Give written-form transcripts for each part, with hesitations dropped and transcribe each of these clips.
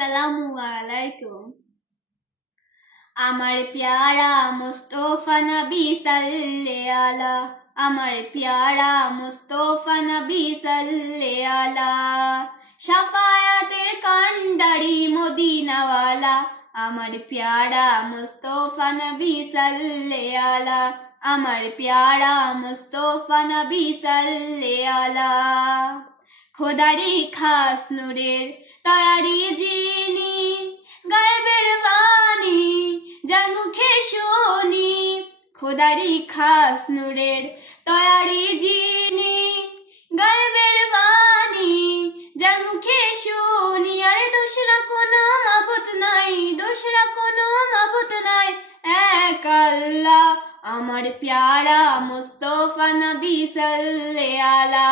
সালামু আলাইকুম। আমার প্যারা মুস্তফা নবী সাল্লে আলা, আমার প্যারা মুস্তফা নবী সাল্লে আলা, শাফায়াতের কান্ডারি মদিনাওয়ালা, আমার প্যারা মুস্তফা নবী সাল্লে আলা, আমার প্যারা মুস্তফা নবী সাল্লে আলা। খোদারি খাস নূরের তৈরি যিনি, গায়বের বাণী যার মুখে শুনি, খোদারি খাস নূরের তৈরি যিনি, গায়বের বাণী যার মুখে শুনি। আরে দোসরা কোনো মাবুদ নাই, দোসরা কোনো মাবুদ নাই, এক আল্লাহ। আমার প্যারা মুস্তফা নবী সাল্লে আলা,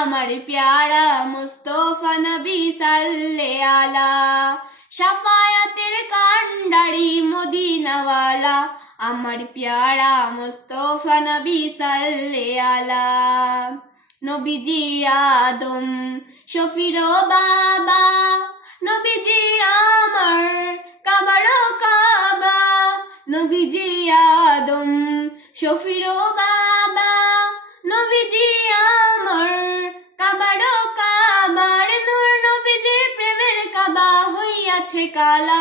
আমার প্যারা মুস্তফা নবী সাল্লে আলা, শাফায়াতের কান্ডারি মদিনাওয়ালা, আমার প্যারা মুস্তফা নবী সাল্লে আলা। নবীজি আদম শফির বাবা, নবীজি আমার কাবারও কাবা, নবীজি আদম শফির বাবা, নবীজি আমার কাবারও কাবার, নূর নবীজির প্রেমের কাবা হইয়াছে কালা,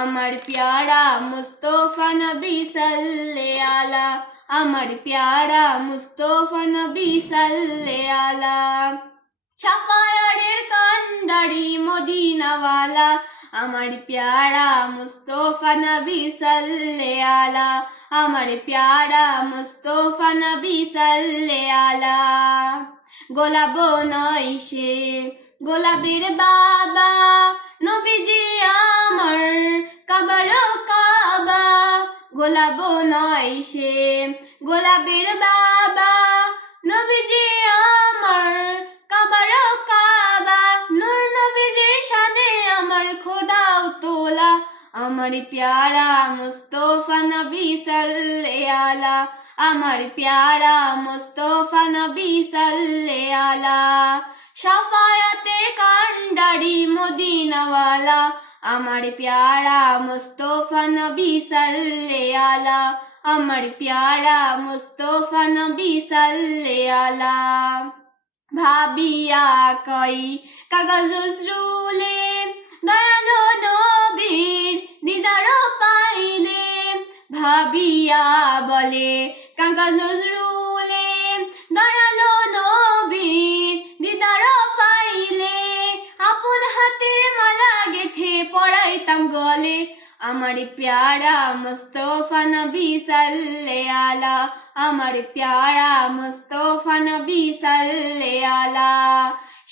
আমার প্যারা মুস্তফা নবী সাল্লে আলা, আমার প্যারা মুস্তফা নবী সাল্লে আলা। শাফায়াতের কান্ডারি মদিনাওয়ালা, আমার প্যারা মুস্তফা নবী সাল্লে আলা, আমার প্যারা মুস্তফা নবী সাল্লে আলা। গোলাপ নয় সে গোলাপের বাবা, নবীজি আমার কাবারও কাবা, গোলাপ নয় সে গোলাপের বাবা, নবীজি আমার কাবারও কাবা, নূর নবীজির শানে আমার খোদাও তোলা, আমার প্যারা মুস্তফা নবী সাল্লে আলা, আমার প্যারা মুস্তফা নবী সাল্লে আলা। শাফায়াতের কান্ডারি মদিনাওয়ালা, আমার প্যারা মুস্তফা নবী সাল্লে আলা, আমার প্যারা মুস্তফা নবী সাল্লে আলা। ভাবিয়া কই কাগজ নজরুলে, দয়ালো নবীর দিদার পাইলে, ভাবিয়া বলে কাগজ নজরুলে, দয়ালো নবীর দিদার পাইলে, আপন হাতে মালা গেথে পড়াইতাম গলে, আমার প্যারা মুস্তফা নবী সাল্লে আলা, আমার প্যারা মুস্তফা নবী সাল্লে আলা।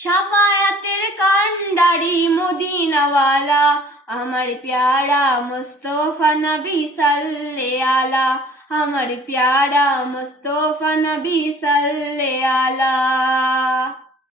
শাফায়াতের কান্ডারি মদিনাওয়ালা, আমার প্যারা মুস্তফা নবী সাল্লে আলা, আমার প্যারা মুস্তফা নবী সাল্লে আলা।